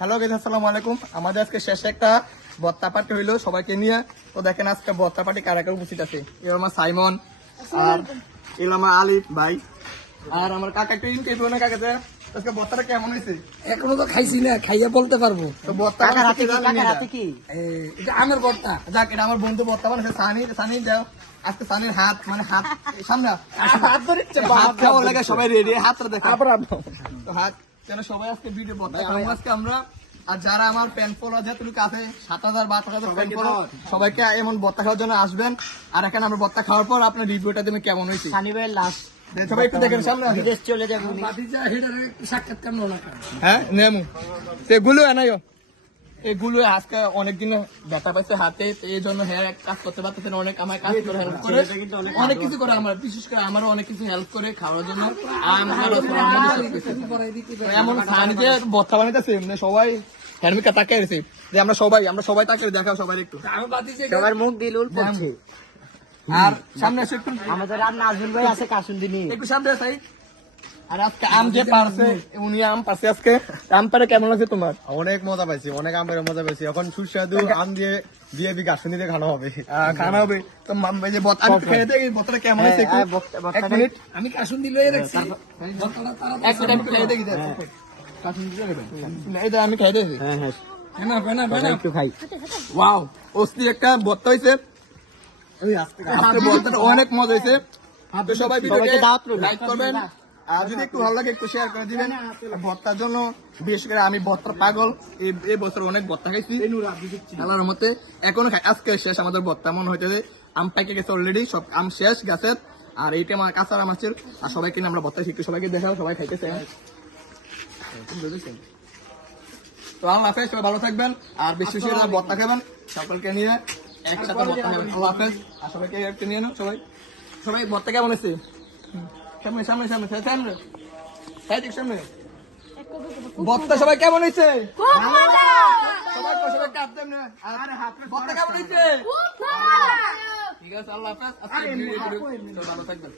Hello guys, আসসালামু আলাইকুম। আমাদের আজকে শেষে একটা বত্তা পার্টি হইলো সবাইকে নিয়ে। তো দেখেন আজকে বত্তা পার্টি কারা কারা উপস্থিত আছে। এবার আমার সাইমন আর এল আমার আলিফ ভাই আর আমার কাকা একটু ইনকে না কাকাতে। আজকে বত্তাটা কেমন হয়েছে? এখনো তো খাইছি না, খাইয়া বলতে পারবো। তো বত্তা কি এটা আমার বর্তা। যাক, এটা আমার বন্ধু বত্তা বানাইছে সানি। সানি যাও আজকে সানির হাত মানে হাত সামনে হাত ধরে হাত খাওয়ার লাগে সবাই রেডি। হাতটা দেখা তো হাত কেন সবাই আজকে ভিডিও বত্তা খাবো আজকে আমরা। আর যারা আমার ফ্যান ফলোয়ার যেহেতু আছে 7,000 বা 8,000 ফ্যান ফলোয়ার, সবাইকে এমন বত্তা খাওয়ার জন্য আসবেন। আর এখানে আমরা বত্তা খাওয়ার পর আপনার রিভিউটা দেবেন কেমন হয়েছে। সানি ভাইয়ের লাস্ট সবাই একটু দেখেন সামনে আসেন। বিদেশ চলে যাবো সাক্ষাৎ কেমন না হ্যাঁ নেমু এগুলো এনাইও এগুলো আজকে অনেকদিন ব্যথা পাইছে হাতে, এই জন্য হ্যাঁ কাজ করতে পারতেছে না। অনেক আমার কাজ করে হেল্প করে, অনেক কিছু করে আমার, বিশেষ করে আমারও অনেক কিছু হেল্প করে খাওয়ার জন্য। এমন সানি যে বত্তা বানাইতেছে সবাই হ্যান্ডমিকা তাকে আছে যে আমরা সবাই তাকে দেখাও সবাই একটু। সবার মুখ দিল উল পড়ছে। আর সামনে এসে একটু আমাদের আর নাজমুল ভাই আছে কাসুন্দিনী, একটু সামনে আসাই। আর আজকে আম যে পারছে উনি আম পারছে আজকে। আম পারে কেমন লাগছে তোমার? অনেক মজা পাইছি, অনেক আমের মজা পাইছি। এখন সুস্বাদু আম দিয়ে দিয়ে গাছনি দিয়ে খাওয়া হবে। খানা হবে তো এই যে বত্তা আমি খেয়ে দেখি বত্তাটা কেমন হয়েছে একটু। এক মিনিট আমি কাসুন্দি লয়ে রাখছি। এক মিনিট আমি খেয়ে দেখি। এই যে আমি খেয়ে দেখি। একটু খাই। ওয়াও অস্থির একটা বত্তা হয়েছে। আজকে বত্তাটা অনেক মজা হয়েছে। তো সবাই ভিডিওকে লাইক করবেন, আর যদি একটু ভালো লাগে একটু শেয়ার করে দিবেন। ভর্তার জন্য বিশেষ করে আমি ভর্তার পাগল। এই বছর অনেক ভর্তা খাইছি আল্লাহর রহমতে। এখনো খাই, আজকে শেষ আমাদের ভর্তা মনে হইতেছে। আম পাইকে গেছে অলরেডি, সব আম শেষ গাছের। আর এইটা আমার কাঁচার আম আছে। আর সবাইকে আমরা ভর্তা শিখি, সবাইকে দেখাও, সবাই খাইতেছে। তো আল্লাহ হাফেজ, সবাই ভালো থাকবেন। আর বেশি বেশি করে ভর্তা খাবেন, সকলকে নিয়ে একসাথে ভর্তা খাবেন। আল্লাহ হাফেজ। আর সবাইকে একটু নিয়ে নাও। সবাই ভর্তা কেমন আছে? সামনে সামনে সামনে সামনে সামনে বত্তা সবাই কেমন হয়েছে? সবাই কাপ দেন না। বত্তা কেমন হয়েছে? ঠিক আছে, আল্লাহ হাফেজ। ভালো থাকবেন।